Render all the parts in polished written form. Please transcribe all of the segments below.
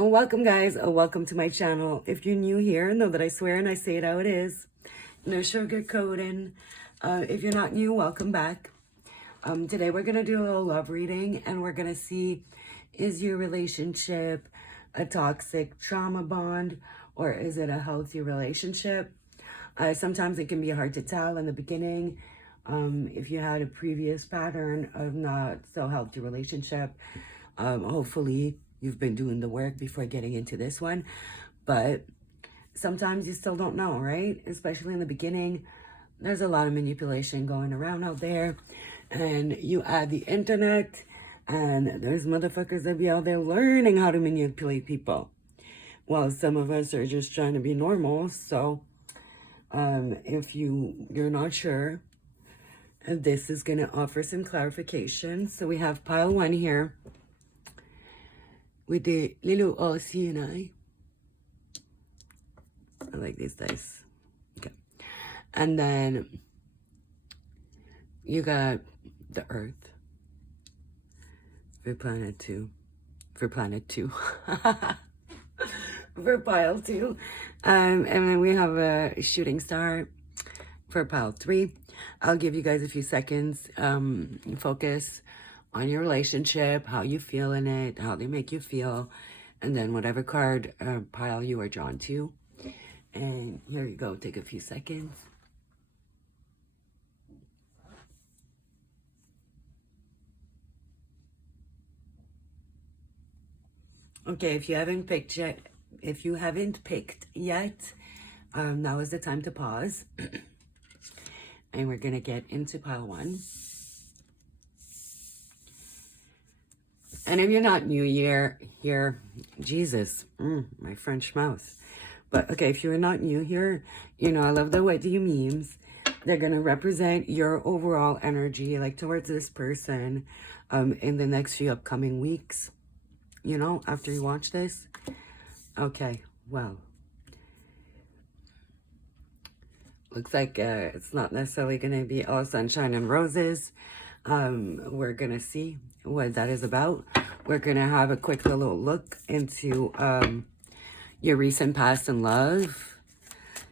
Welcome guys, welcome to my channel. If you're new here, know that I swear and I say it how it is. No sugarcoating. If you're not new, welcome back. Today we're going to do a little love reading and we're going to see, is your relationship a toxic trauma bond or is it a healthy relationship? Sometimes it can be hard to tell in the beginning. If you had a previous pattern of not so healthy relationship, hopefully you've been doing the work before getting into this one, but sometimes you still don't know, right? Especially in the beginning, there's a lot of manipulation going around out there, and you add the internet, and there's motherfuckers that be out there learning how to manipulate people. Well, some of us are just trying to be normal, so if you're not sure, this is going to offer some clarification. So we have pile 1 here with the little RC and I like these dice. Okay. And then you got the Earth for planet 2. For planet 2. For pile 2. And then we have a shooting star for pile 3. I'll give you guys a few seconds. Focus on your relationship, how you feel in it, how they make you feel, and then whatever card pile you are drawn to. And here you go, take a few seconds. Okay, if you haven't picked yet, now is the time to pause. And we're gonna get into pile 1. And if you're not new here, Jesus, my French mouth. But okay, if you're not new here, you know, I love the what do you memes. They're going to represent your overall energy, like towards this person in the next few upcoming weeks, you know, after you watch this. Okay, well, looks like it's not necessarily going to be all sunshine and roses. We're going to see what that is about. We're going to have a quick little look into your recent past in love.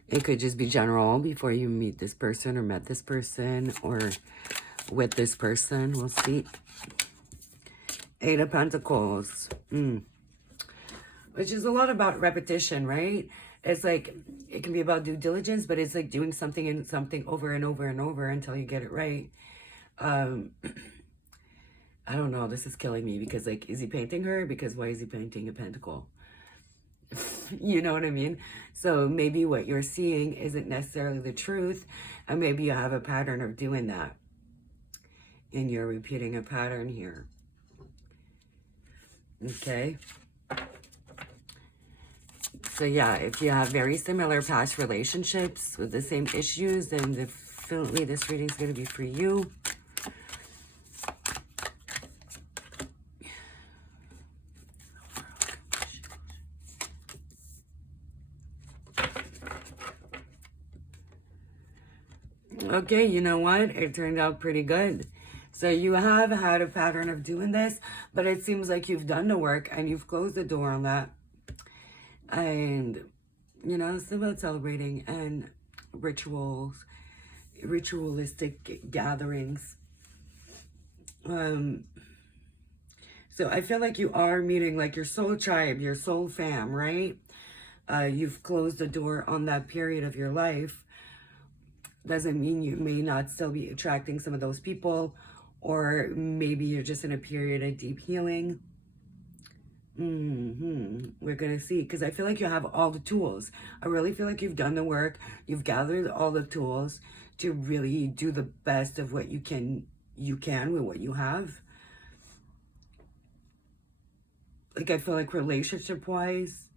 It could just be general before you meet this person or met this person or with this person. We'll see. 8 of Pentacles. Which is a lot about repetition, right? It's like, it can be about due diligence, but it's like doing something and something over and over and over until you get it right. I don't know, this is killing me because, like, is he painting her? Because why is he painting a pentacle? You know what I mean? So maybe what you're seeing isn't necessarily the truth, and maybe you have a pattern of doing that, and you're repeating a pattern here. Okay? So yeah, if you have very similar past relationships with the same issues, then definitely this reading is going to be for you. Okay, you know what? It turned out pretty good. So you have had a pattern of doing this, but it seems like you've done the work and you've closed the door on that. And, you know, it's about celebrating and rituals, ritualistic gatherings. So I feel like you are meeting like your soul tribe, your soul fam, right? You've closed the door on that period of your life. Doesn't mean you may not still be attracting some of those people, or maybe you're just in a period of deep healing. We're gonna see, because I feel like you have all the tools. I really feel like you've done the work. You've gathered all the tools to really do the best of what you can with what you have. Like, I feel like relationship wise,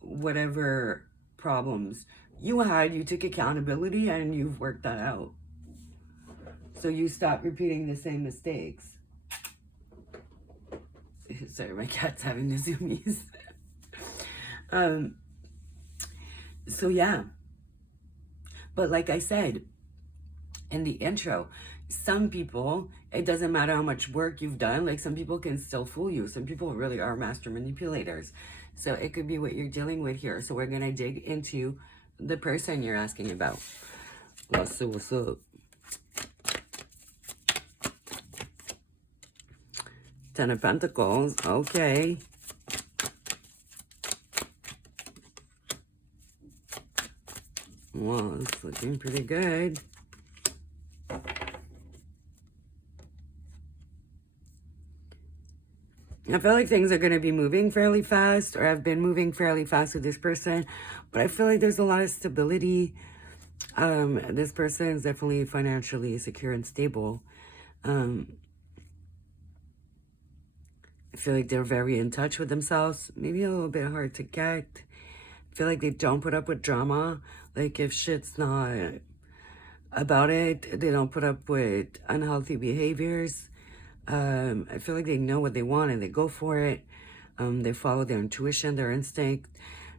whatever problems you had, you took accountability and you've worked that out. So you stop repeating the same mistakes. Sorry, my cat's having the zoomies. So yeah. But like I said in the intro, Some people, it doesn't matter how much work you've done. Like, some people can still fool you. Some people really are master manipulators. So it could be what you're dealing with here. So we're going to dig into the person you're asking about. Let's see what's up. Ten of Pentacles. Okay. Well, it's looking pretty good. I feel like things are going to be moving fairly fast, or have been moving fairly fast with this person, but I feel like there's a lot of stability. This person is definitely financially secure and stable. I feel like they're very in touch with themselves, maybe a little bit hard to get. I feel like they don't put up with drama. Like, if shit's not about it, they don't put up with unhealthy behaviors. I feel like they know what they want and they go for it. They follow their intuition, their instinct.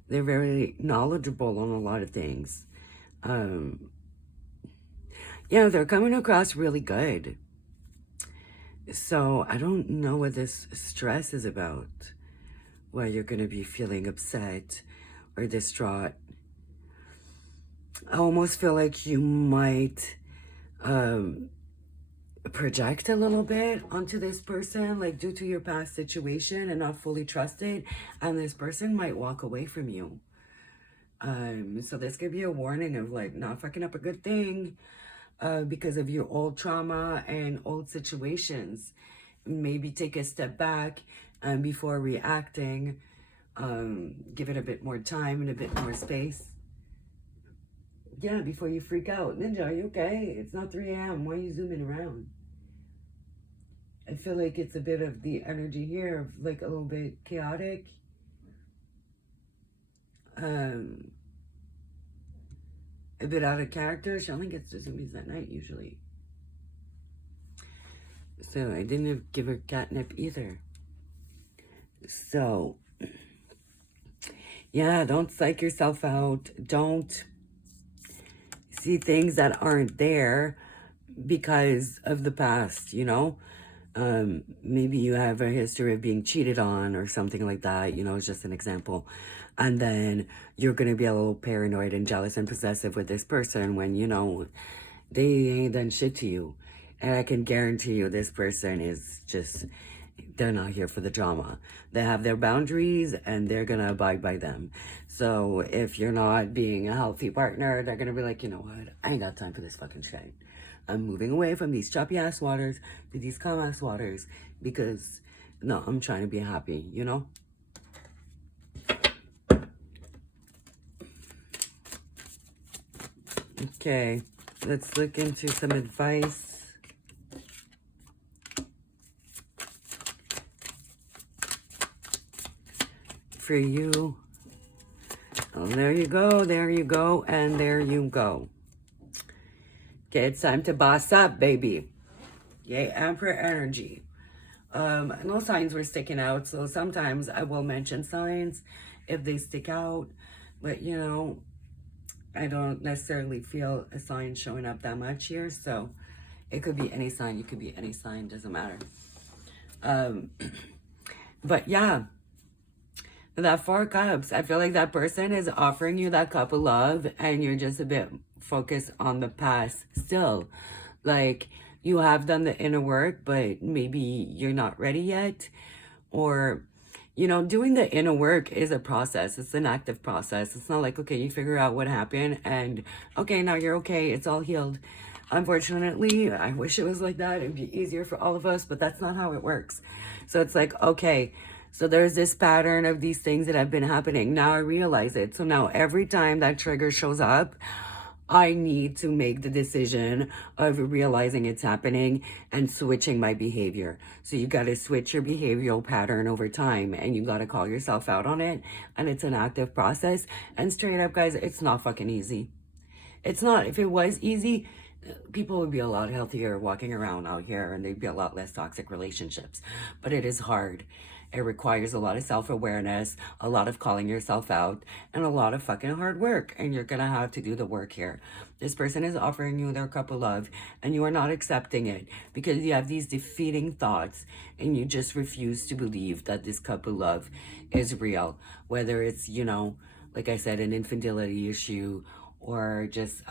They're very knowledgeable on a lot of things. Yeah, they're coming across really good. So I don't know what this stress is about. Why you're going to be feeling upset or distraught. I almost feel like you might project a little bit onto this person, like due to your past situation, and not fully trust it, and this person might walk away from you. So this could be a warning of like not fucking up a good thing because of your old trauma and old situations. Maybe take a step back before reacting. Give it a bit more time and a bit more space. Yeah, before you freak out. Ninja, are you okay? It's not 3 a.m. Why are you zooming around? I feel like it's a bit of the energy here of like a little bit chaotic. A bit out of character. She only gets to zoomies at night usually. So I didn't give her catnip either. So yeah, don't psych yourself out. Don't see things that aren't there because of the past, you know? Maybe you have a history of being cheated on or something like that, you know, it's just an example. And then you're going to be a little paranoid and jealous and possessive with this person when, you know, they ain't done shit to you. And I can guarantee you this person is just, they're not here for the drama. They have their boundaries and they're going to abide by them. So if you're not being a healthy partner, they're going to be like, you know what? I ain't got time for this fucking shit. I'm moving away from these choppy ass waters to these calm ass waters because, no, I'm trying to be happy, you know? Okay, let's look into some advice. For you. Oh, there you go, and there you go. Okay, it's time to boss up, baby. Yay, Emperor energy. No signs were sticking out, so sometimes I will mention signs if they stick out, but you know, I don't necessarily feel a sign showing up that much here, so it could be any sign, you could be any sign, doesn't matter. But yeah, that 4 cups, I feel like that person is offering you that cup of love and you're just a bit focused on the past still. Like, you have done the inner work, but maybe you're not ready yet. Or, you know, doing the inner work is a process. It's an active process. It's not like, okay, you figure out what happened and, okay, now you're okay. It's all healed. Unfortunately, I wish it was like that. It'd be easier for all of us, but that's not how it works. So it's like, okay, so there's this pattern of these things that have been happening. Now I realize it. So now every time that trigger shows up, I need to make the decision of realizing it's happening and switching my behavior. So you got to switch your behavioral pattern over time and you got to call yourself out on it. And it's an active process. And straight up, guys, it's not fucking easy. It's not. If it was easy, people would be a lot healthier walking around out here and there'd be a lot less toxic relationships. But it is hard. It requires a lot of self-awareness, a lot of calling yourself out, and a lot of fucking hard work. And you're going to have to do the work here. This person is offering you their cup of love, and you are not accepting it because you have these defeating thoughts, and you just refuse to believe that this cup of love is real. Whether it's, you know, like I said, an infidelity issue, or just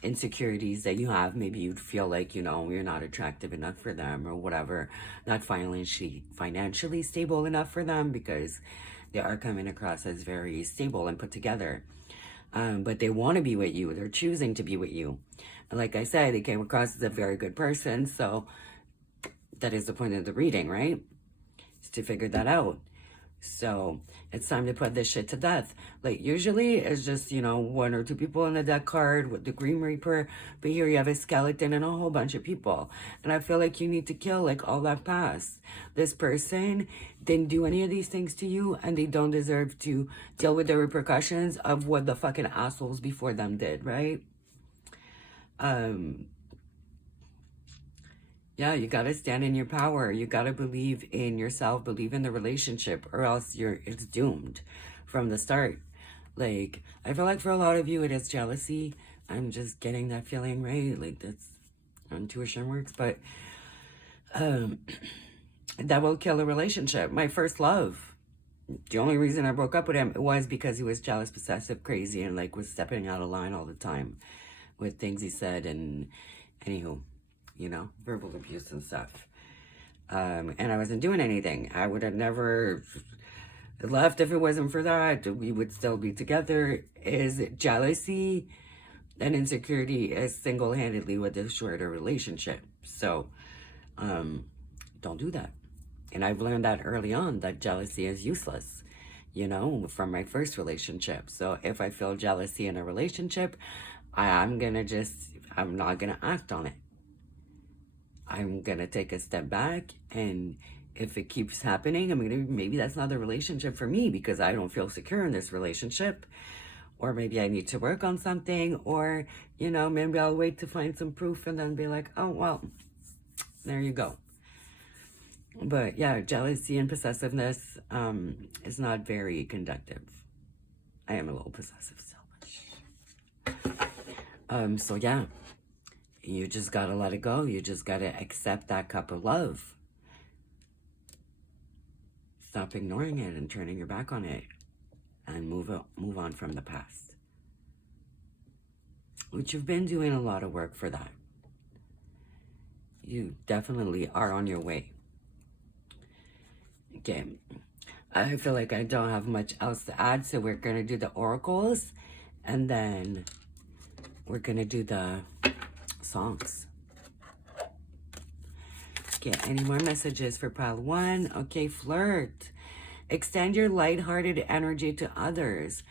insecurities that you have. Maybe you feel like, you know, you're not attractive enough for them or whatever, not financially stable enough for them, because they are coming across as very stable and put together. But they want to be with you. They're choosing to be with you. And like I said, they came across as a very good person. So that is the point of the reading, right? Is to figure that out. So it's time to put this shit to death. Like, usually it's just, you know, 1 or 2 people in the deck card with the Green Reaper. But here you have a skeleton and a whole bunch of people. And I feel like you need to kill, like, all that past. This person didn't do any of these things to you, and they don't deserve to deal with the repercussions of what the fucking assholes before them did, right? Yeah, you gotta stand in your power. You gotta believe in yourself, believe in the relationship, or else it's doomed from the start. Like, I feel like for a lot of you, it is jealousy. I'm just getting that feeling, right? Like, that's how intuition works. But that will kill a relationship. My first love, the only reason I broke up with him was because he was jealous, possessive, crazy, and like was stepping out of line all the time with things he said. And anywho, you know, verbal abuse and stuff. And I wasn't doing anything. I would have never left if it wasn't for that. We would still be together. Is jealousy and insecurity is single-handedly what destroyed a relationship. So, don't do that. And I've learned that early on, that jealousy is useless, you know, from my first relationship. So if I feel jealousy in a relationship, I'm not gonna act on it. I'm gonna take a step back, and if it keeps happening, maybe that's not the relationship for me because I don't feel secure in this relationship. Or maybe I need to work on something, or, you know, maybe I'll wait to find some proof and then be like, oh, well, there you go. But yeah, jealousy and possessiveness is not very conductive. I am a little possessive selfish. So yeah, you just gotta let it go. You just gotta accept that cup of love. Stop ignoring it and turning your back on it, and move on from the past. Which you've been doing a lot of work for that. You definitely are on your way. Okay, I feel like I don't have much else to add, so we're gonna do the oracles, and then we're gonna do the songs. Okay, any more messages for pile 1? Okay, flirt. Extend your lighthearted energy to others.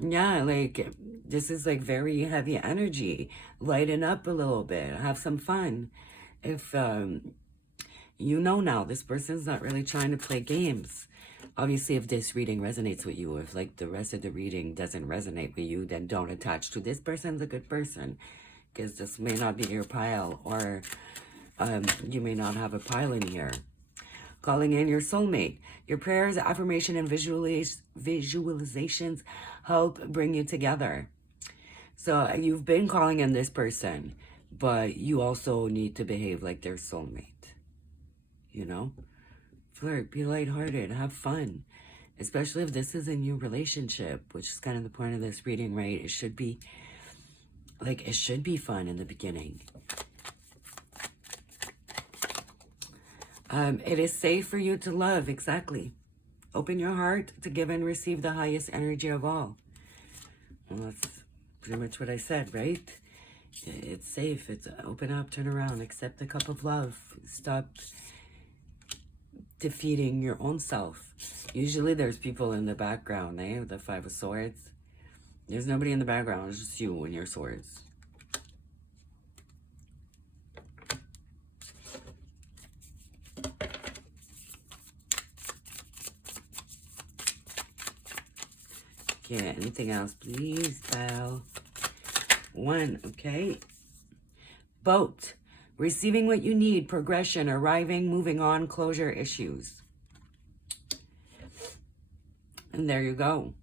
Yeah, like, this is like very heavy energy. Lighten up a little bit. Have some fun. If, you know now, this person's not really trying to play games. Obviously, if this reading resonates with you, if like the rest of the reading doesn't resonate with you, then don't attach to this person's a good person. Because this may not be your pile, or you may not have a pile in here. Calling in your soulmate. Your prayers, affirmation, and visualizations help bring you together. So you've been calling in this person, but you also need to behave like their soulmate. You know? Flirt, be lighthearted, have fun. Especially if this is a new relationship, which is kind of the point of this reading, right? It should be, like, it should be fun in the beginning. It is safe for you to love, exactly. Open your heart to give and receive the highest energy of all. Well, that's pretty much what I said, right? It's safe. It's open up, turn around, accept the cup of love. Stop defeating your own self. Usually there's people in the background, eh? The 5 of Swords. There's nobody in the background. It's just you and your swords. Okay, anything else, please? Pile 1, okay. Boat. Receiving what you need, progression, arriving, moving on, closure issues. And there you go.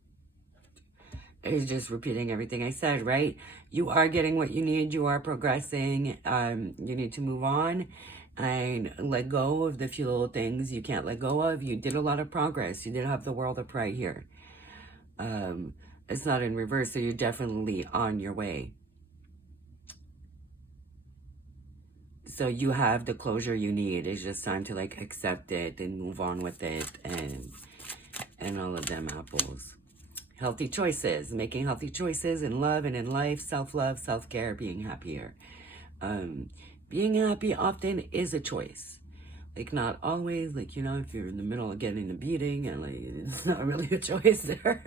It's just repeating everything I said, right? You are getting what you need. You are progressing. You need to move on and let go of the few little things you can't let go of. You did a lot of progress. You did have the world up right here. It's not in reverse, so you're definitely on your way. So you have the closure you need. It's just time to like accept it and move on with it and all of them apples. Healthy choices, making healthy choices in love and in life, self-love, self-care, being happier. Being happy often is a choice. Like not always, like, you know, if you're in the middle of getting a beating and like, it's not really a choice there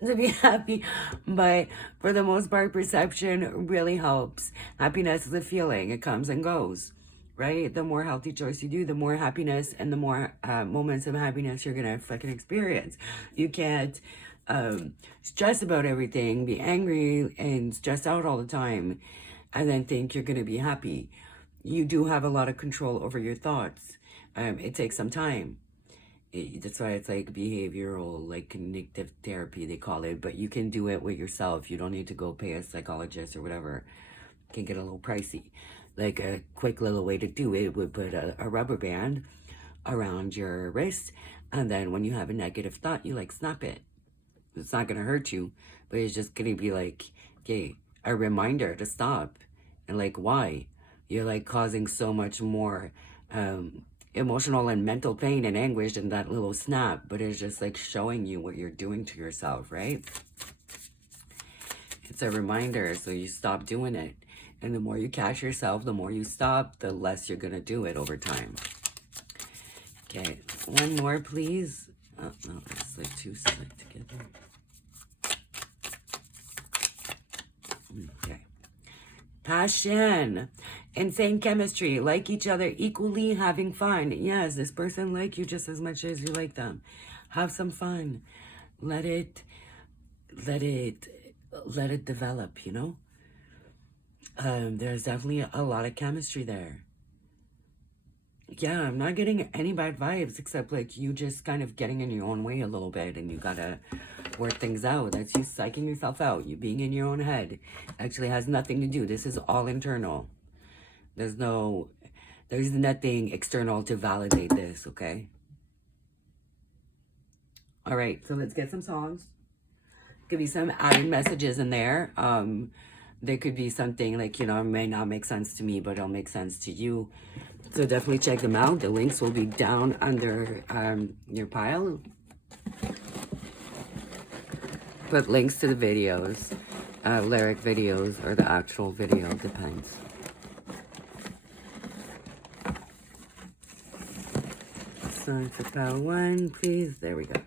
to be happy. But for the most part, perception really helps. Happiness is a feeling. It comes and goes, right? The more healthy choice you do, the more happiness and the more moments of happiness you're going to fucking experience. You can't stress about everything, be angry and stress out all the time, and then think you're going to be happy. You do have a lot of control over your thoughts. It takes some time. That's why it's like behavioral, like cognitive therapy, they call it. But you can do it with yourself. You don't need to go pay a psychologist or whatever. It can get a little pricey. Like a quick little way to do it would put a rubber band around your wrist. And then when you have a negative thought, you like snap it. It's not going to hurt you, but it's just going to be like, okay, a reminder to stop. And like, why? You're like causing so much more emotional and mental pain and anguish in that little snap, but it's just like showing you what you're doing to yourself, right? It's a reminder, so you stop doing it. And the more you catch yourself, the more you stop, the less you're going to do it over time. Okay, one more, please. Oh, no, it's like too stuck together. Okay. Passion. Insane chemistry. Like each other equally, having fun. Yes, this person like you just as much as you like them. Have some fun. Let it develop, you know? There's definitely a lot of chemistry there. Yeah, I'm not getting any bad vibes except like you just kind of getting in your own way a little bit and you gotta work things out. That's you psyching yourself out. You being in your own head. Actually has nothing to do. This is all internal. There's nothing external to validate this, okay? All right, so let's get some songs. Could be some added messages in there. There could be something like, you know, it may not make sense to me, but it'll make sense to you. So definitely check them out. The links will be down under your pile. Put links to the videos, lyric videos, or the actual video, depends. So it's about one, please. There we go.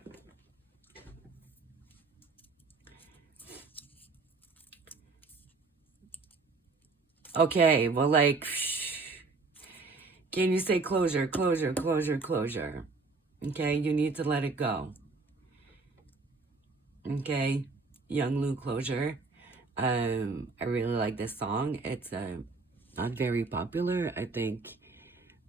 Okay, well, like, can you say closure, closure, closure, closure? Okay, you need to let it go. Okay, Young Lou, Closure. I really like this song. It's not very popular. I think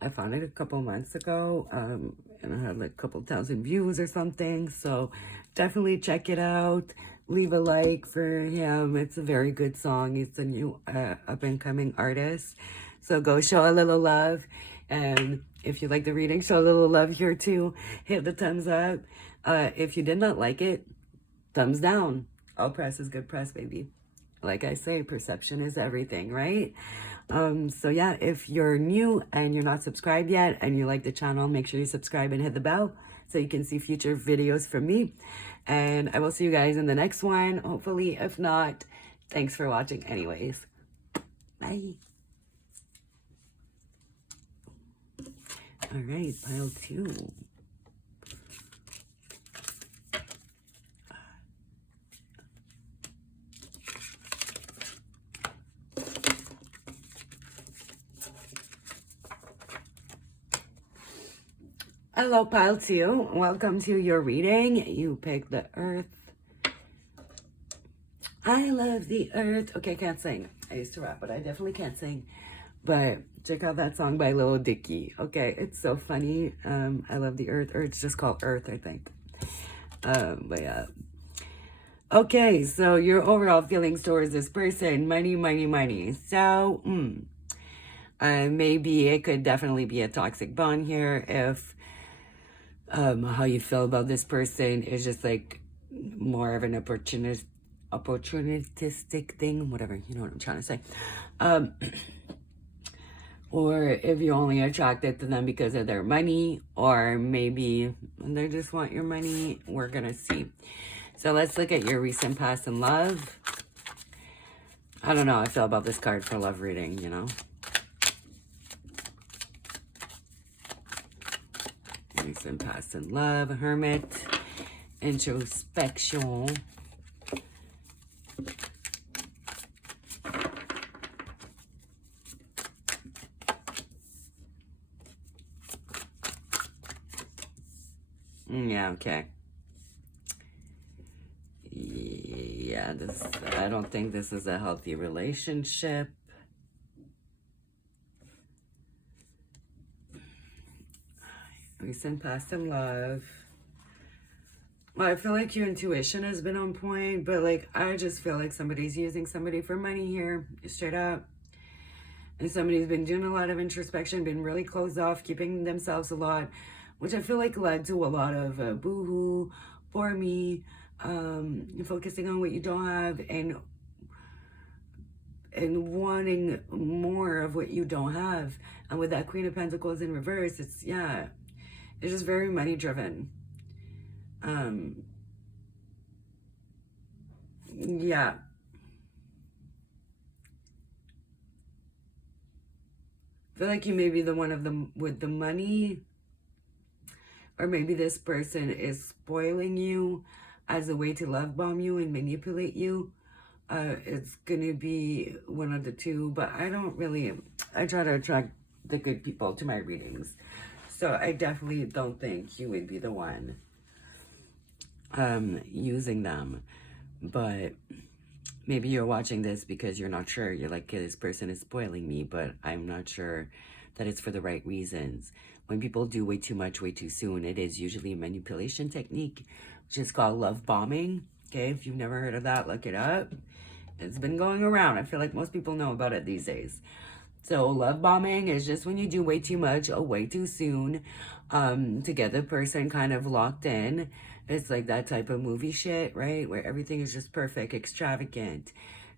I found it a couple months ago, and I had like a couple thousand views or something. So definitely check it out. Leave a like for him. It's a very good song. He's a new up-and-coming artist. So go show a little love. And if you like the reading, show a little love here too. Hit the thumbs up. If you did not like it, thumbs down. All press is good press, baby. Like I say, perception is everything, right? So yeah, if you're new and you're not subscribed yet and you like the channel, make sure you subscribe and hit the bell so you can see future videos from me. And I will see you guys in the next one, hopefully. If not, thanks for watching anyways. Bye. All right, pile 2. Hello, pile 2. Welcome to your reading. You picked the earth. I love the earth. Okay, can't sing. I used to rap, but I definitely can't sing. But check out that song by Lil Dicky. Okay, it's so funny. I love the earth. Or it's just called Earth, I think. But yeah. Okay, so your overall feelings towards this person, money, money, money. So, maybe it could definitely be a toxic bond here if how you feel about this person is just like more of an opportunistic thing, whatever, you know what I'm trying to say. Or if you're only attracted to them because of their money, or maybe they just want your money. We're gonna see. So let's look at your recent past in love. I don't know how I feel about this card for love reading, you know. Recent past in love, Hermit, introspection. Yeah, okay. Yeah, I don't think this is a healthy relationship. Recent past in love. Well, I feel like your intuition has been on point, but like I just feel like somebody's using somebody for money here, straight up. And somebody's been doing a lot of introspection, been really closed off, keeping themselves a lot, which I feel like led to a lot of boohoo, for me, focusing on what you don't have and wanting more of what you don't have. And with that Queen of Pentacles in reverse, it's just very money driven. Yeah. I feel like you may be the one of them with the money, or maybe this person is spoiling you as a way to love bomb you and manipulate you. It's gonna be one of the two, but I try to attract the good people to my readings. So I definitely don't think you would be the one using them. But maybe you're watching this because you're not sure. You're like, this person is spoiling me, but I'm not sure that it's for the right reasons. When people do way too much, way too soon, it is usually a manipulation technique, which is called love bombing. Okay, if you've never heard of that, look it up. It's been going around. I feel like most people know about it these days. So love bombing is just when you do way too much or way too soon to get the person kind of locked in. It's like that type of movie shit, right? Where everything is just perfect, extravagant,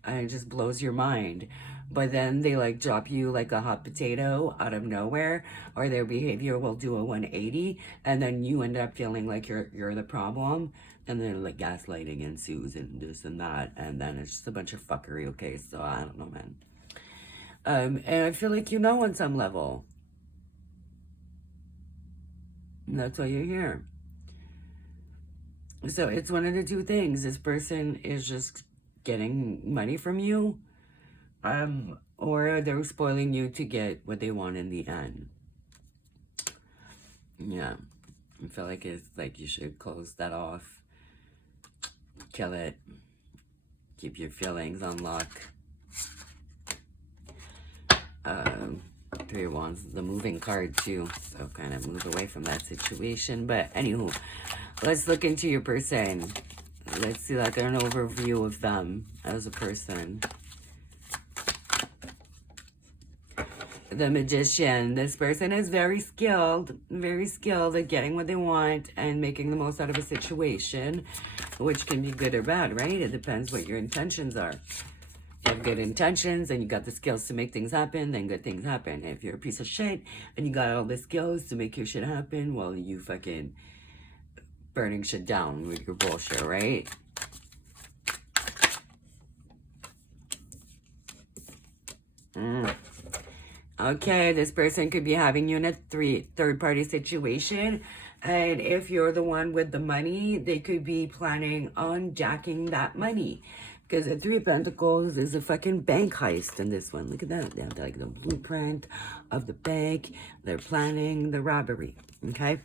and it just blows your mind. But then they like drop you like a hot potato out of nowhere, or their behavior will do a 180, and then you end up feeling like you're the problem. And then like gaslighting ensues and this and that, and then it's just a bunch of fuckery. Okay, so I don't know, man. And I feel like you know on some level. And that's why you're here. So it's one of the two things. This person is just getting money from you, or they're spoiling you to get what they want in the end. Yeah, I feel like it's like you should close that off, kill it, keep your feelings on lock. Three of Wands, the moving card too, so kind of move away from that situation. But anywho, let's look into your person. Let's see like an overview of them as a person. The Magician. This person is very skilled at getting what they want and making the most out of a situation, which can be good or bad, right? It depends what your intentions are. You have good intentions and you got the skills to make things happen, then good things happen. If you're a piece of shit and you got all the skills to make your shit happen, well, you fucking burning shit down with your bullshit, right? Okay, this person could be having you in a third-party situation. And if you're the one with the money, they could be planning on jacking that money. Because the Three of Pentacles is a fucking bank heist in this one. Look at that. They have like the blueprint of the bank. They're planning the robbery. Okay?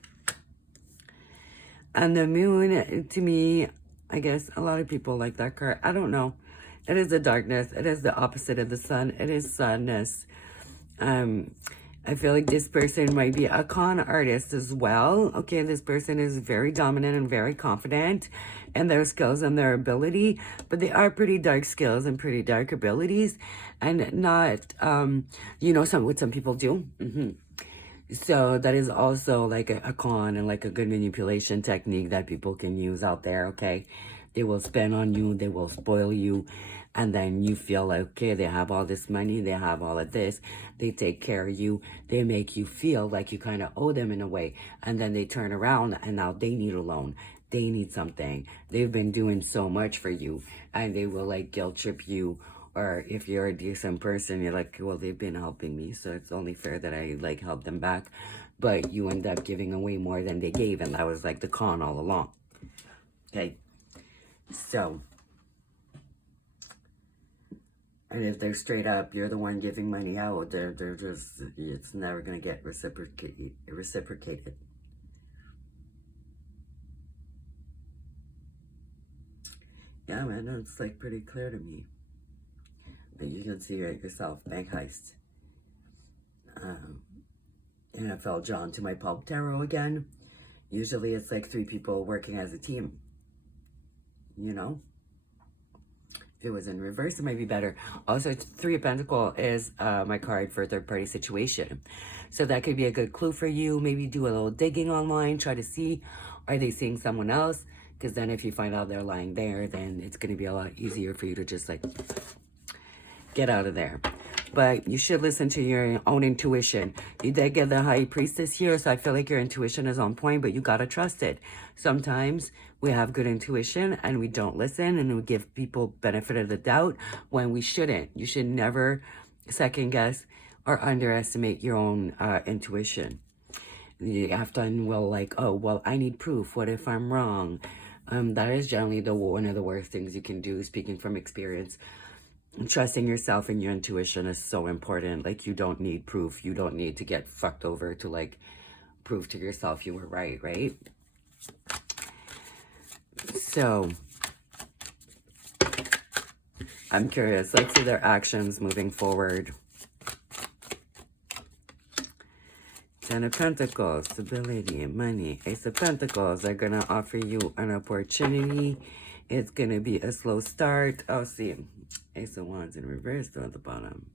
And the Moon, to me, I guess a lot of people like that card. I don't know. It is the darkness. It is the opposite of the sun. It is sadness. And I feel like this person might be a con artist as well. Okay, this person is very dominant and very confident in their skills and their ability, but they are pretty dark skills and pretty dark abilities, and not, what some people do. So that is also like a con and like a good manipulation technique that people can use out there, okay? They will spend on you, they will spoil you, and then you feel like, okay, they have all this money, they have all of this, they take care of you, they make you feel like you kind of owe them in a way, and then they turn around and now they need a loan. They need something. They've been doing so much for you, and they will like guilt trip you. Or if you're a decent person, you're like, well, they've been helping me, so it's only fair that I like help them back. But you end up giving away more than they gave, and that was like the con all along. Okay, so, and if they're straight up, you're the one giving money out, they're just, it's never gonna get reciprocated. Yeah, man, it's like pretty clear to me. But you can see it yourself, bank heist. And I fell drawn to my pulp tarot again. Usually it's like 3 people working as a team. You know? If it was in reverse, it might be better. Also, 3 of Pentacles is my card for a third-party situation. So that could be a good clue for you. Maybe do a little digging online. Try to see, are they seeing someone else? Because then if you find out they're lying there, then it's going to be a lot easier for you to just like get out of there. But you should listen to your own intuition. You did get the High Priestess here, so I feel like your intuition is on point, but you gotta trust it. Sometimes we have good intuition and we don't listen, and we give people benefit of the doubt when we shouldn't. You should never second guess or underestimate your own intuition. You often will like, oh, well, I need proof. What if I'm wrong? That is generally one of the worst things you can do, speaking from experience. Trusting yourself and your intuition is so important. Like, you don't need proof. You don't need to get fucked over to like prove to yourself you were right, right? So I'm curious. Let's see their actions moving forward. 10 of Pentacles, stability, money. Ace of Pentacles are going to offer you an opportunity. It's going to be a slow start. Oh, see, Ace of Wands in reverse though at the bottom.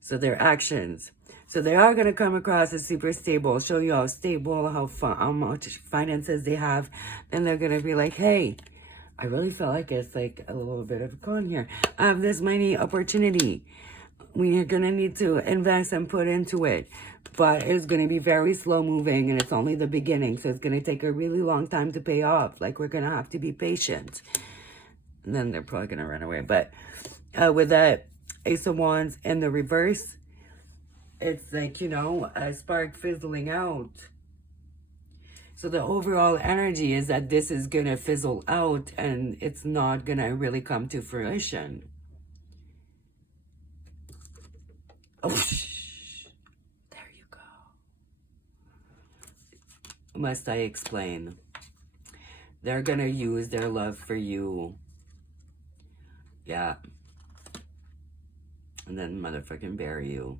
So their actions. So they are going to come across as super stable, show you how stable, how much finances they have. Then they're going to be like, hey, I really feel like it's like a little bit of a con here. I have this money opportunity. We are going to need to invest and put into it. But it's going to be very slow moving, and it's only the beginning. So it's going to take a really long time to pay off. Like, we're going to have to be patient. And then they're probably going to run away. But with that Ace of Wands in the reverse, it's like, you know, a spark fizzling out. So the overall energy is that this is going to fizzle out, and it's not going to really come to fruition. Oh, there you go. Must I explain? They're going to use their love for you. Yeah. And then motherfucking bury you.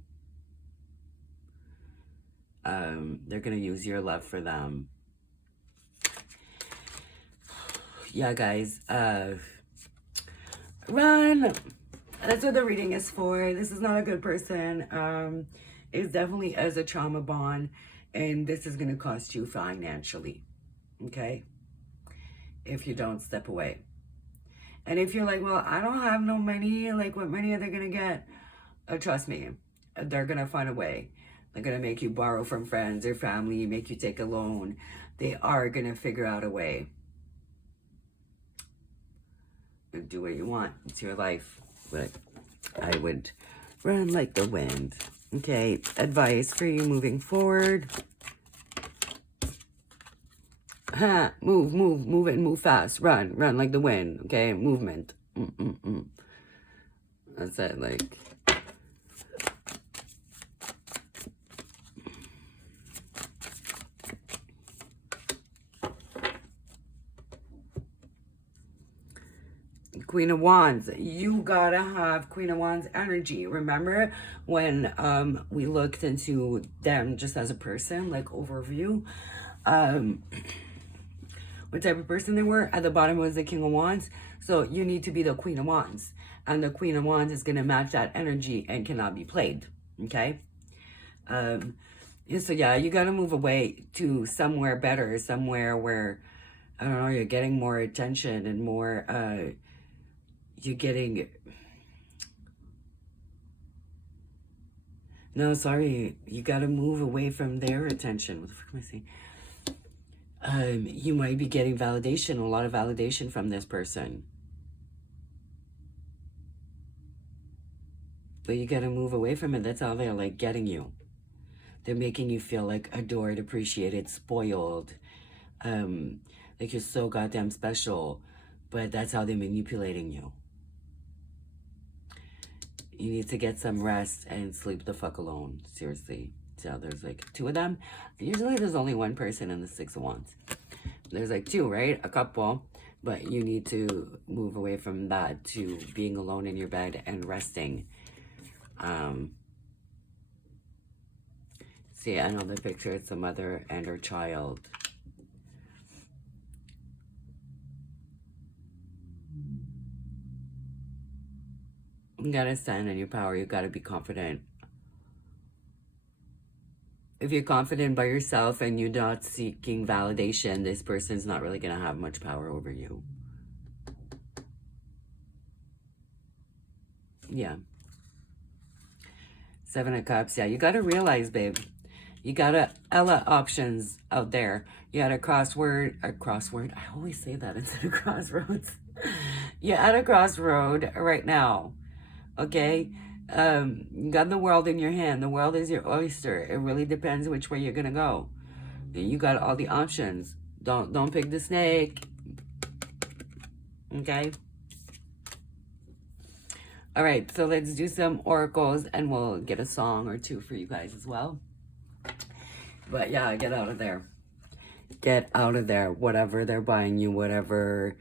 They're going to use your love for them. Yeah, guys. Run! That's what the reading is for. This is not a good person. It's definitely as a trauma bond, and this is going to cost you financially, okay? If you don't step away. And if you're like, well, I don't have no money, like, what money are they going to get? Trust me, they're going to find a way. They're going to make you borrow from friends or family, make you take a loan. They are going to figure out a way. Do what you want. It's your life. But I would run like the wind. Okay, advice for you moving forward. Move it, move fast. Run like the wind. Okay, movement. That's it, like. Queen of Wands. You gotta have Queen of Wands energy. Remember when we looked into them just as a person, like overview, what type of person they were? At the bottom was the King of Wands. So you need to be the Queen of Wands. And the Queen of Wands is gonna match that energy and cannot be played. Okay? So yeah, you gotta move away to somewhere better, somewhere where, I don't know, you're getting more attention and more, you're getting, no, sorry, you gotta move away from their attention. What the fuck am I saying? You might be getting validation, a lot of validation from this person. But you gotta move away from it. That's how they're like getting you. They're making you feel like adored, appreciated, spoiled. Like you're so goddamn special. But that's how they're manipulating you. You need to get some rest and sleep the fuck alone. Seriously. So there's like 2 of them. Usually there's only 1 person in the 6 of Wands. There's like 2, right? A couple. But you need to move away from that to being alone in your bed and resting. See, another picture. It's a mother and her child. You gotta stand in your power. You gotta be confident. If you're confident by yourself and you're not seeking validation, this person's not really gonna have much power over you. Yeah. 7 of Cups. Yeah, you gotta realize, babe. You got a options out there. You had a crossword. I always say that instead of crossroads. You're at a crossroad right now. Okay? You got the world in your hand. The world is your oyster. It really depends which way you're gonna go. You got all the options. Don't pick the snake. Okay? All right, so let's do some oracles and we'll get a song or 2 for you guys as well. But yeah, get out of there. Get out of there. Whatever they're buying you, whatever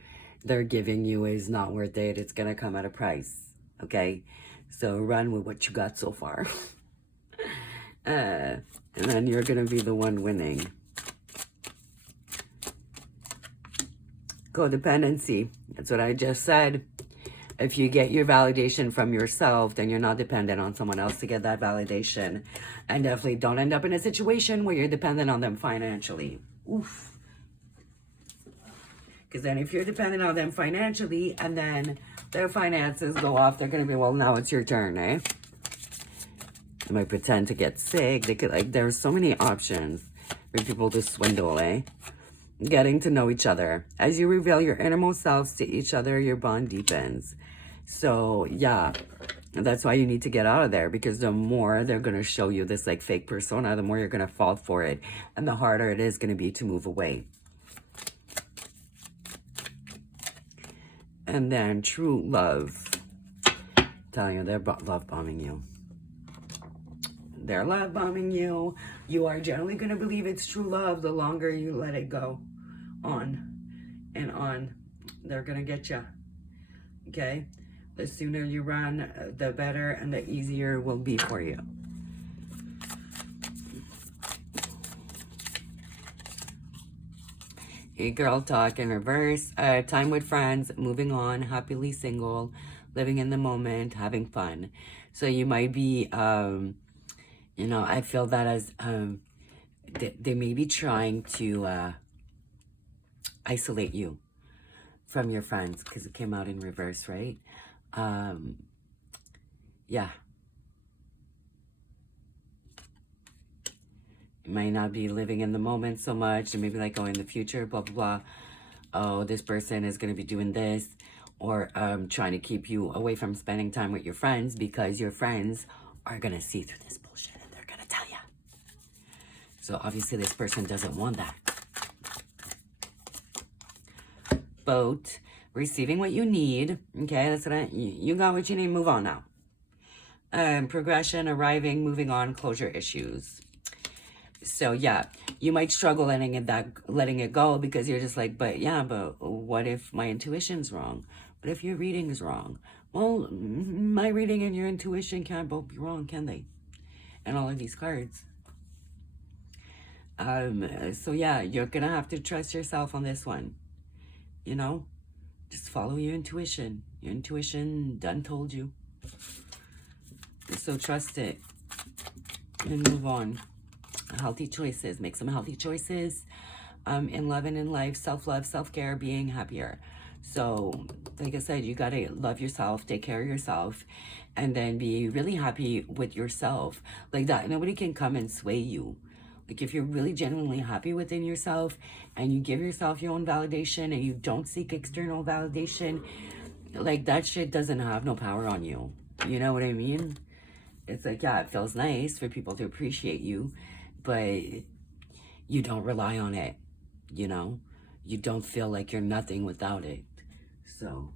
they're giving you is not worth it. It's going to come at a price. Okay? So run with what you got so far. And then you're going to be the one winning. Codependency. That's what I just said. If you get your validation from yourself, then you're not dependent on someone else to get that validation. And definitely don't end up in a situation where you're dependent on them financially. Oof. Because then if you're dependent on them financially and then their finances go off, they're going to be, well, now it's your turn, eh? They might pretend to get sick. They could, like, there's so many options for people to swindle, eh? Getting to know each other. As you reveal your innermost selves to each other, your bond deepens. So, yeah, that's why you need to get out of there, because the more they're going to show you this, like, fake persona, the more you're going to fall for it, and the harder it is going to be to move away. And then true love. I'm telling you, they're love bombing you. They're love bombing you. You are generally going to believe it's true love the longer you let it go on and on. They're going to get you. Okay? The sooner you run, the better and the easier it will be for you. Hey, girl talk in reverse. Time with friends, moving on, happily single, living in the moment, having fun. So you might be, you know, I feel that as they may be trying to isolate you from your friends, because it came out in reverse, right? Yeah. You might not be living in the moment so much, and maybe like, oh, in the future, blah, blah, blah. Oh, this person is going to be doing this, or trying to keep you away from spending time with your friends, because your friends are going to see through this bullshit and they're going to tell you. So obviously this person doesn't want that. Boat. Receiving what you need. Okay, that's what you got what you need. Move on now. Progression, arriving, moving on, closure issues. So yeah, you might struggle letting it go, because you're just like, but what if my intuition's wrong? But if your reading is wrong, well, my reading and your intuition can't both be wrong, can they? And all of these cards. So yeah, you're gonna have to trust yourself on this one. You know, just follow your intuition. Your intuition done told you. So trust it and move on. Healthy choices. Make some healthy choices in love and in life. Self-love, self-care, being happier. So, like I said, you got to love yourself, take care of yourself, and then be really happy with yourself. Like that, nobody can come and sway you. Like if you're really genuinely happy within yourself and you give yourself your own validation and you don't seek external validation, like that shit doesn't have no power on you. You know what I mean? It's like, yeah, it feels nice for people to appreciate you, but you don't rely on it, you know? You don't feel like you're nothing without it. So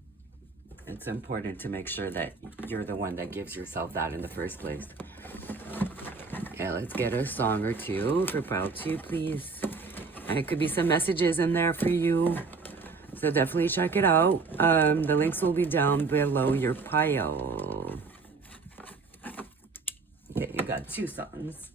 it's important to make sure that you're the one that gives yourself that in the first place. Yeah, let's get a song or two for pile 2, please. And it could be some messages in there for you. So definitely check it out. The links will be down below your pile. Okay, you got 2 songs.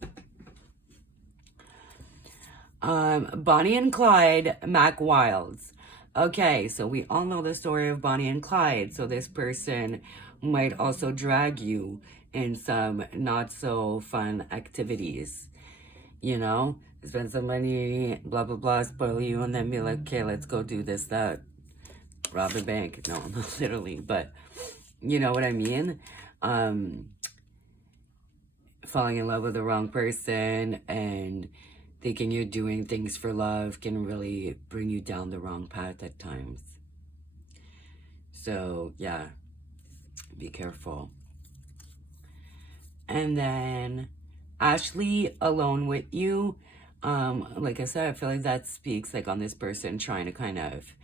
Bonnie and Clyde, Mac Wilds. Okay, so we all know the story of Bonnie and Clyde. So this person might also drag you in some not so fun activities. You know, spend some money, blah, blah, blah, spoil you, and then be like, okay, let's go do this, that. Rob a bank. No, not literally, but you know what I mean? Falling in love with the wrong person and thinking you're doing things for love can really bring you down the wrong path at times. So, yeah, be careful. And then Ashley, Alone With You. Like I said, I feel like that speaks like on this person trying to kind of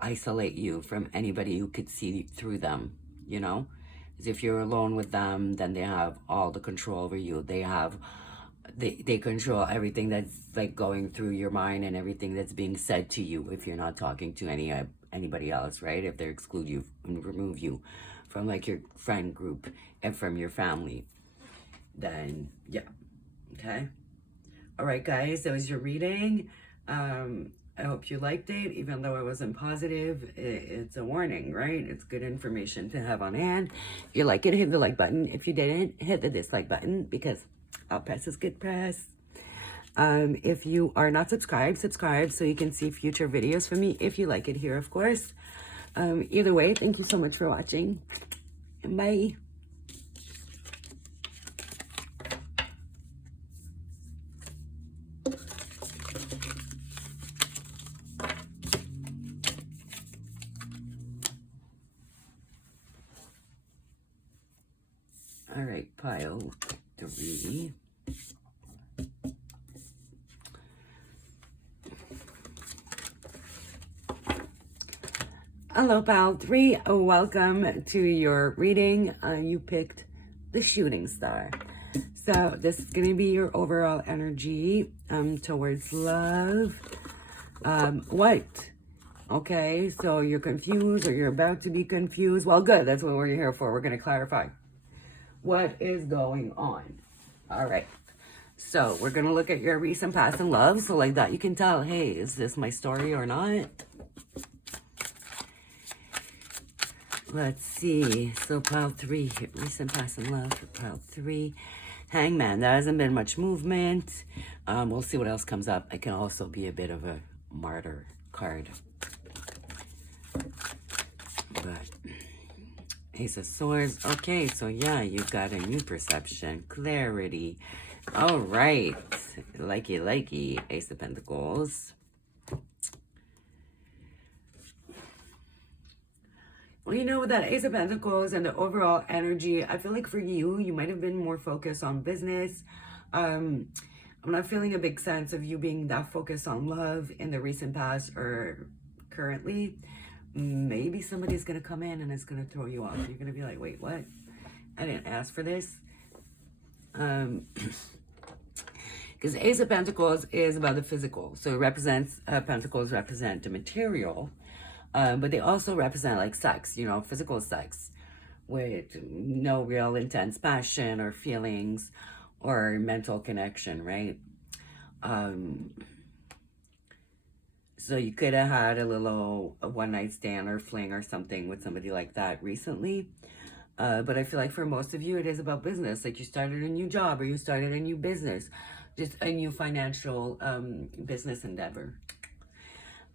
isolate you from anybody who could see through them, you know? Because if you're alone with them, then they have all the control over you. They control everything that's like going through your mind and everything that's being said to you if you're not talking to anybody else, right? If they exclude you and remove you from like your friend group and from your family, then yeah, okay. All right, guys, that was your reading. I hope you liked it, even though it wasn't positive. It's a warning, right? It's good information to have on hand. If you like it, hit the like button. If you didn't, hit the dislike button, because all press is good press. If you are not subscribed, subscribe so you can see future videos from me, if you like it here, of course. Either way, thank you so much for watching, and bye. All right, pile 3. Hello, pile 3. Welcome to your reading. You picked the Shooting Star. So this is going to be your overall energy towards love. What? Okay, so you're confused or you're about to be confused. Well, good. That's what we're here for. We're going to clarify. What is going on? All right. So we're going to look at your recent past in love. So like that, you can tell, hey, is this my story or not? Let's see. So pile 3, recent past in love for pile 3. Hangman, there hasn't been much movement. We'll see what else comes up. It can also be a bit of a martyr card. But Ace of Swords. Okay, so yeah, you got a new perception. Clarity. All right. Likey. Ace of Pentacles. Well, you know, with that Ace of Pentacles and the overall energy, I feel like for you, you might have been more focused on business. I'm not feeling a big sense of you being that focused on love in the recent past or currently. Maybe somebody's going to come in and it's going to throw you off. You're going to be like, wait, what? I didn't ask for this. Because Ace of Pentacles is about the physical. So it represents, Pentacles represent the material. But they also represent like sex, you know, physical sex with no real intense passion or feelings or mental connection, right? Um, so you could have had a one night stand or fling or something with somebody like that recently. But I feel like for most of you, it is about business. Like you started a new job or you started a new business, just a new financial business endeavor.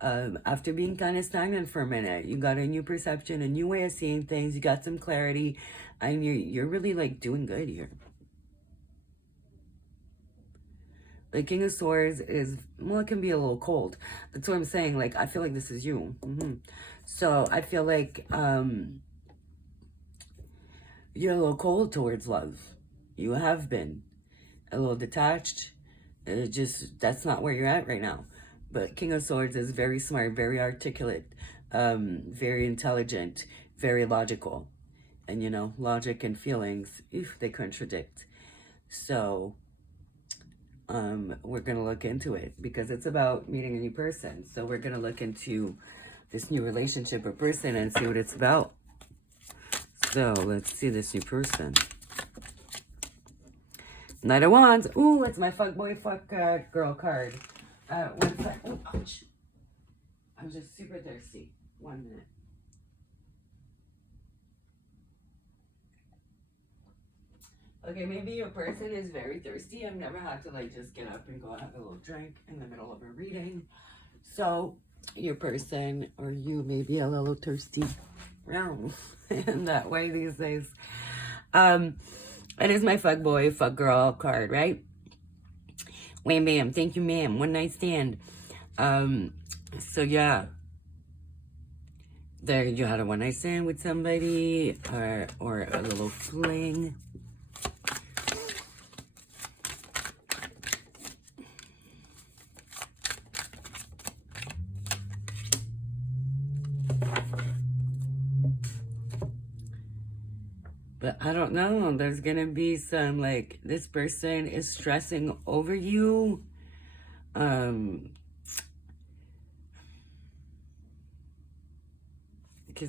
After being kind of stagnant for a minute, you got a new perception, a new way of seeing things. You got some clarity, and you're really like doing good here. The King of Swords is, well, it can be a little cold. That's what I'm saying. Like, I feel like this is you. So I feel like you're a little cold towards love. You have been a little detached. That's not where you're at right now. But King of Swords is very smart, very articulate, very intelligent, very logical. And, you know, logic and feelings, they contradict. So we're going to look into it because it's about meeting a new person. So we're going to look into this new relationship or person and see what it's about. So let's see this new person. Knight of Wands. Ooh, it's my fuck boy, fuck girl card. 1 sec. Oh, ouch. I'm just super thirsty. 1 minute. Okay, maybe your person is very thirsty. I've never had to like just get up and go have a little drink in the middle of a reading. So your person or you may be a little thirsty. In that way these days. It is my fuck boy, fuck girl card, right? Wham bam, thank you ma'am, 1 night stand. So yeah. There you had a 1 night stand with somebody or a little fling. But I don't know. There's going to be some, like, this person is stressing over you. Because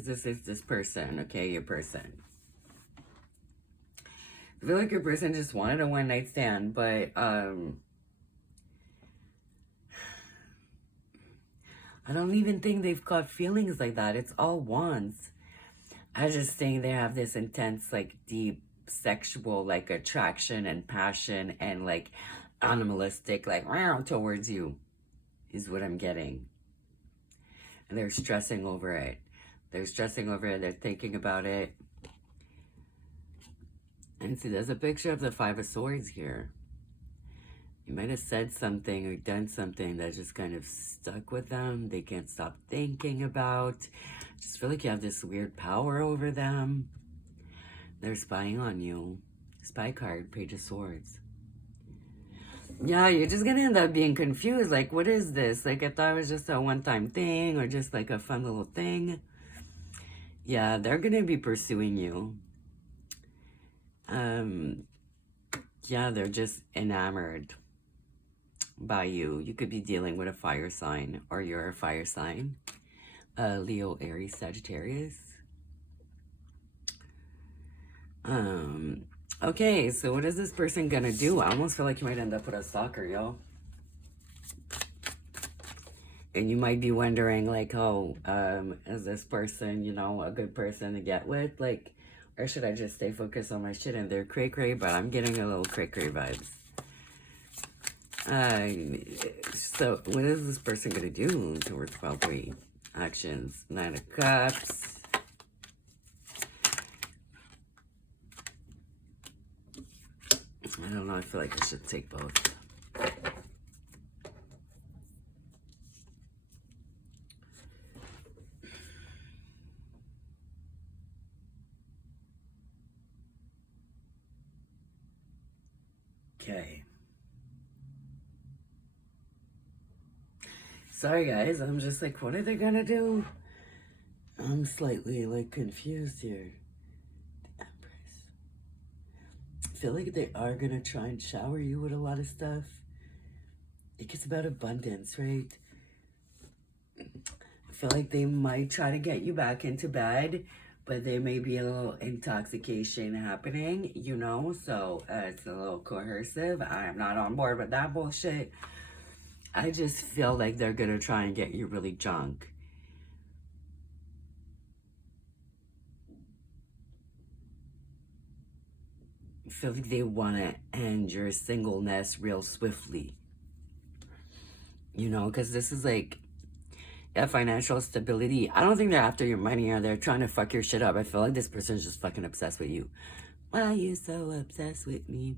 this is this person, okay? Your person. I feel like your person just wanted a 1 night stand, but, I don't even think they've got feelings like that. It's all wands. I just think they have this intense, like, deep sexual, like, attraction and passion and, like, animalistic, like, towards you is what I'm getting. And they're stressing over it. They're stressing over it. They're thinking about it. And see, there's a picture of the 5 of Swords here. You might have said something or done something that just kind of stuck with them. They can't stop thinking about. Just feel like you have this weird power over them. They're spying on you. Spy card, Page of Swords. Yeah, you're just gonna end up being confused. Like, what is this? Like, I thought it was just a one-time thing or just like a fun little thing. Yeah, they're gonna be pursuing you. Yeah, they're just enamored by you. You could be dealing with a fire sign or you're a fire sign. Leo, Aries, Sagittarius. Okay, so what is this person gonna do? I almost feel like you might end up with a stalker, yo. And you might be wondering, like, oh, is this person, you know, a good person to get with? Like, or should I just stay focused on my shit and they're cray-cray? But I'm getting a little cray-cray vibes. So what is this person going to do towards 12-3 actions? 9 of Cups. I don't know. I feel like I should take both. Okay. Sorry, guys. I'm just like, what are they going to do? I'm slightly, like, confused here. The Empress. I feel like they are going to try and shower you with a lot of stuff. It's about abundance, right? I feel like they might try to get you back into bed, but there may be a little intoxication happening, you know, so it's a little coercive. I'm not on board with that bullshit. I just feel like they're gonna try and get you really drunk. I feel like they want to end your singleness real swiftly, you know, because this is like, yeah, financial stability. I don't think they're after your money or they're trying to fuck your shit up. I feel like this person's just fucking obsessed with you. Why are you so obsessed with me?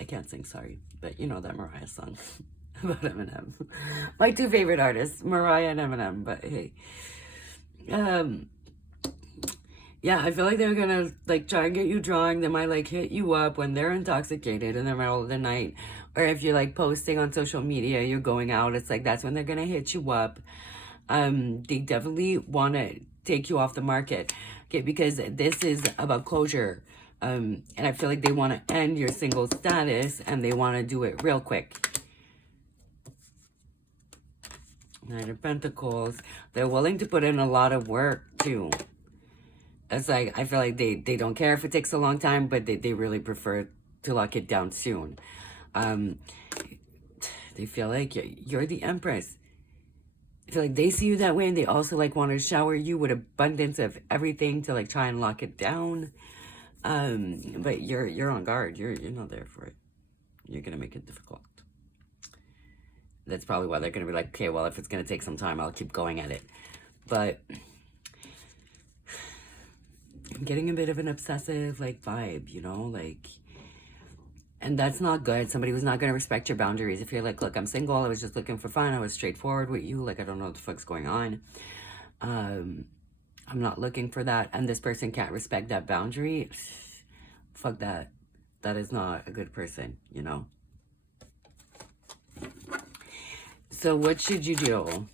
I can't sing, sorry. But you know that Mariah song about Eminem. My two favorite artists, Mariah and Eminem. But hey. Yeah, I feel like they're gonna like try and get you drunk. They might like hit you up when they're intoxicated in the middle of the night. Or if you're like posting on social media, you're going out, it's like that's when they're gonna hit you up. They definitely want to take you off the market, okay, because this is about closure. And I feel like they want to end your single status and they want to do it real quick. Knight of Pentacles. They're willing to put in a lot of work too. It's like, I feel like they don't care if it takes a long time, but they really prefer to lock it down soon. They feel like you're the Empress. I feel like they see you that way, and they also like want to shower you with abundance of everything to like try and lock it down. But you're on guard. You're not there for it. You're gonna make it difficult. That's probably why they're gonna be like, okay, well, if it's gonna take some time, I'll keep going at it. But I'm getting a bit of an obsessive like vibe, you know, like. And that's not good. Somebody who's not going to respect your boundaries. If you're like, look, I'm single. I was just looking for fun. I was straightforward with you. Like, I don't know what the fuck's going on. I'm not looking for that. And this person can't respect that boundary. Fuck that. That is not a good person, you know? So what should you do?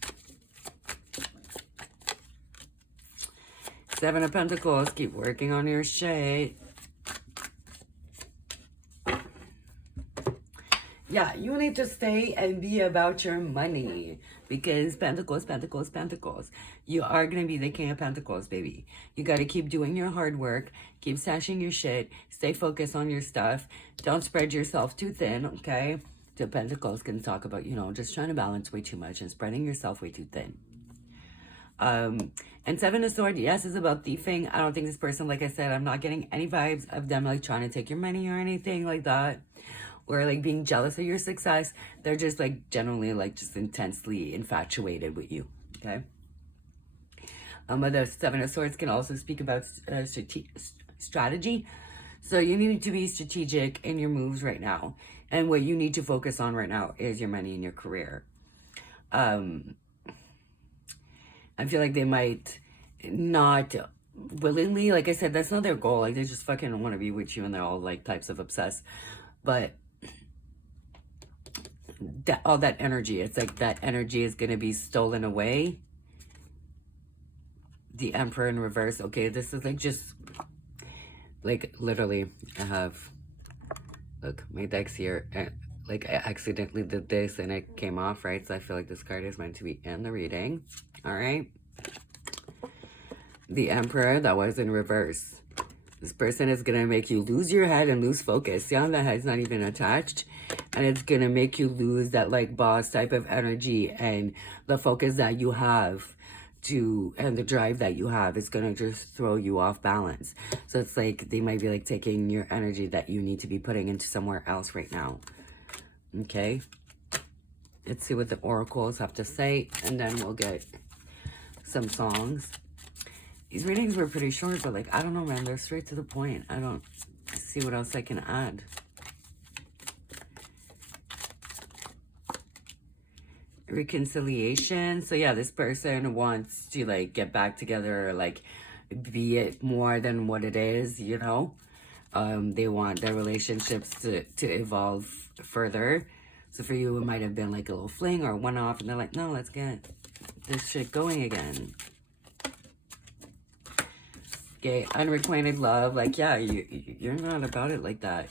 Seven of Pentacles. Keep working on your shit. Yeah, you need to stay and be about your money because Pentacles, Pentacles, Pentacles. You are going to be the King of Pentacles, baby. You got to keep doing your hard work. Keep stashing your shit. Stay focused on your stuff. Don't spread yourself too thin, okay? The Pentacles can talk about, you know, just trying to balance way too much and spreading yourself way too thin. And Seven of Swords, yes, is about thieving. I don't think this person, like I said, I'm not getting any vibes of them like trying to take your money or anything like that. Or like being jealous of your success. They're just like generally like just intensely infatuated with you, okay? But the Seven of Swords can also speak about strategy. So you need to be strategic in your moves right now. And what you need to focus on right now is your money and your career. I feel like they might not willingly, like I said, that's not their goal. Like they just fucking want to be with you and they're all like types of obsessed. But that all that energy, it's like that energy is going to be stolen away. The Emperor in reverse. Okay, this is like just like literally I have, look, my deck's here and like I accidentally did this and it came off, right? So I feel like this card is meant to be in the reading. All right, the Emperor, that was in reverse. This person is going to make you lose your head and lose focus. See how the head's not even attached? And it's going to make you lose that like boss type of energy and the focus that you have to, and the drive that you have. It's going to just throw you off balance. So it's like they might be like taking your energy that you need to be putting into somewhere else right now. Okay? Let's see what the oracles have to say. And then we'll get some songs. These readings were pretty short, but like, I don't know, man. They're straight to the point. I don't see what else I can add. Reconciliation. So yeah, this person wants to like get back together or like be it more than what it is, you know? They want their relationships to evolve further. So for you, it might have been like a little fling or a one-off, and they're like, no, let's get this shit going again. Okay, unrequited love, like, yeah, you're not about it like that.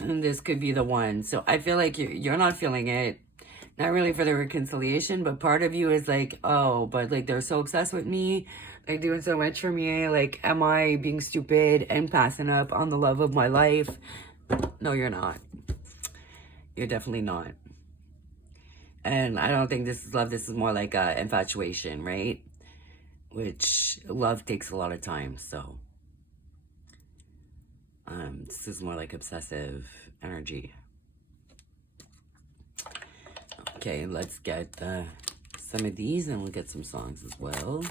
And this could be the one. So I feel like you're not feeling it. not really for the reconciliation, but part of you is like, oh, but like they're so obsessed with me, like doing so much for me. Like, am I being stupid and passing up on the love of my life? No, you're not. You're definitely not. And I don't think this is love. This is more like infatuation, right? Which love takes a lot of time. So this is more like obsessive energy. Okay, let's get some of these and we'll get some songs as well.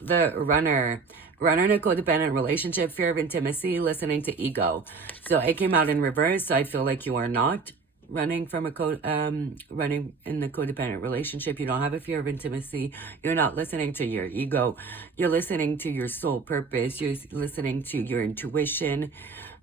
The runner in a codependent relationship, fear of intimacy, listening to ego. So it came out in reverse. So I feel like you are not running from running in the codependent relationship. You don't have a fear of intimacy. You're not listening to your ego. You're listening to your soul purpose. You're listening to your intuition.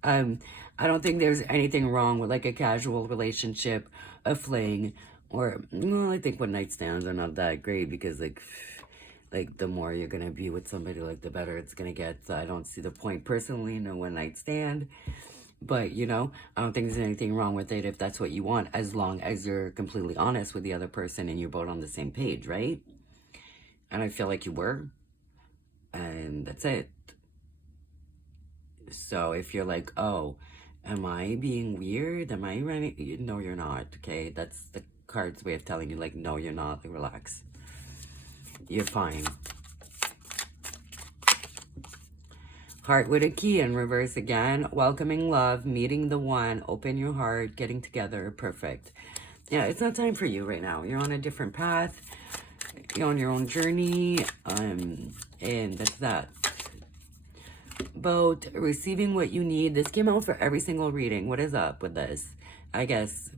I don't think there's anything wrong with like a casual relationship, a fling, or well, I think one night stands are not that great because like the more you're gonna be with somebody, like the better it's gonna get. So I don't see the point personally in a one night stand. But you know, I don't think there's anything wrong with it if that's what you want, as long as you're completely honest with the other person and you're both on the same page, right? And I feel like you were, and that's it. So if you're like, oh, am I being weird? Am I running? No, you're not. Okay, that's the card's way of telling you, like, no, you're not. Like, relax. You're fine. Heart with a key in reverse again. Welcoming love, meeting the one, open your heart, getting together. Perfect. Yeah, it's not time for you right now. You're on a different path. You're on your own journey. And that's that. Boat, receiving what you need. This came out for every single reading. What is up with this? I guess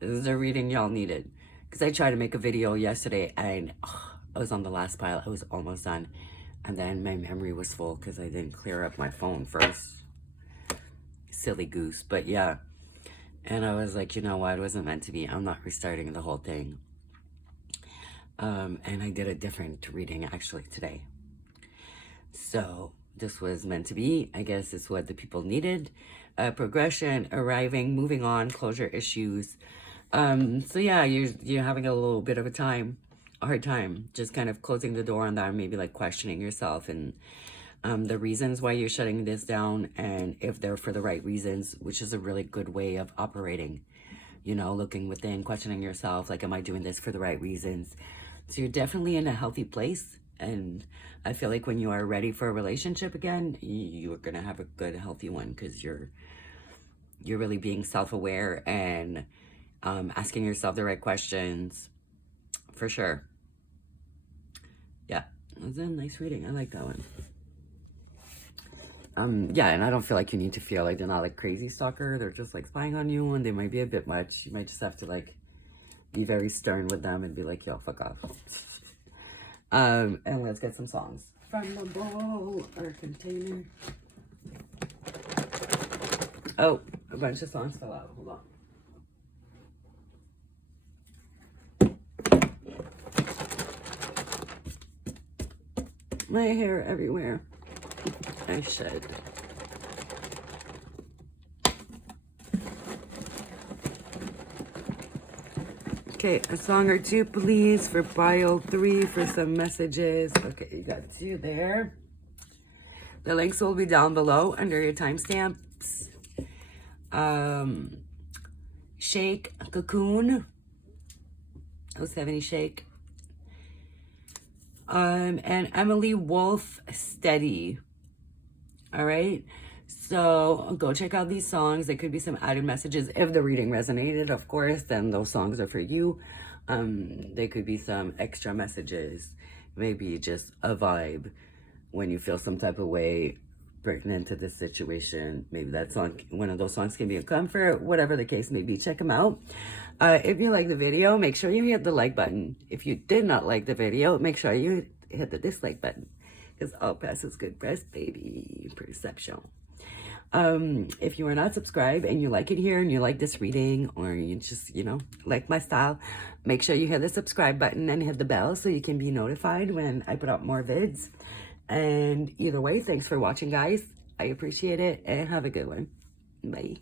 this is a reading y'all needed. Because I tried to make a video yesterday and I was on the last pile. I was almost done. And then my memory was full because I didn't clear up my phone first. Silly goose. But yeah. And I was like, you know what? It wasn't meant to be. I'm not restarting the whole thing. And I did a different reading actually today. So this was meant to be. I guess it's what the people needed. Progression, arriving, moving on, closure issues. So yeah, you're having a little bit of a hard time, just kind of closing the door on that, maybe like questioning yourself and the reasons why you're shutting this down, and if they're for the right reasons, which is a really good way of operating, you know, looking within, questioning yourself, like, am I doing this for the right reasons? So you're definitely in a healthy place, and I feel like when you are ready for a relationship again, you're gonna have a good, healthy one, because you're really being self-aware and asking yourself the right questions, for sure. Yeah, it was a nice reading. I like that one. Yeah, and I don't feel like you need to feel like they're not like crazy stalker. They're just like spying on you, and they might be a bit much. You might just have to like be very stern with them and be like, yo, fuck off. And let's get some songs from the bowl or container. Oh, a bunch of songs fell out. Hold on. My hair everywhere. I should. Okay, a song or two, please, for bio 3 for some messages. Okay, you got 2 there. The links will be down below under your timestamps. Shake, Cocoon. 070 Shake. And Emily Wolf, Steady. All right, so go check out these songs. There could be some added messages if the reading resonated, of course, then those songs are for you. There could be some extra messages, maybe just a vibe when you feel some type of way pertinent to this situation. Maybe that song, one of those songs, can be a comfort, whatever the case may be. Check them out. If you like the video, make sure you hit the like button. If you did not like the video, make sure you hit the dislike button, because all press is good press, baby. Perception. If you are not subscribed and you like it here and you like this reading, or you just, you know, like my style, make sure you hit the subscribe button and hit the bell so you can be notified when I put out more vids. And either way, thanks for watching, guys. I appreciate it, and have a good one. Bye.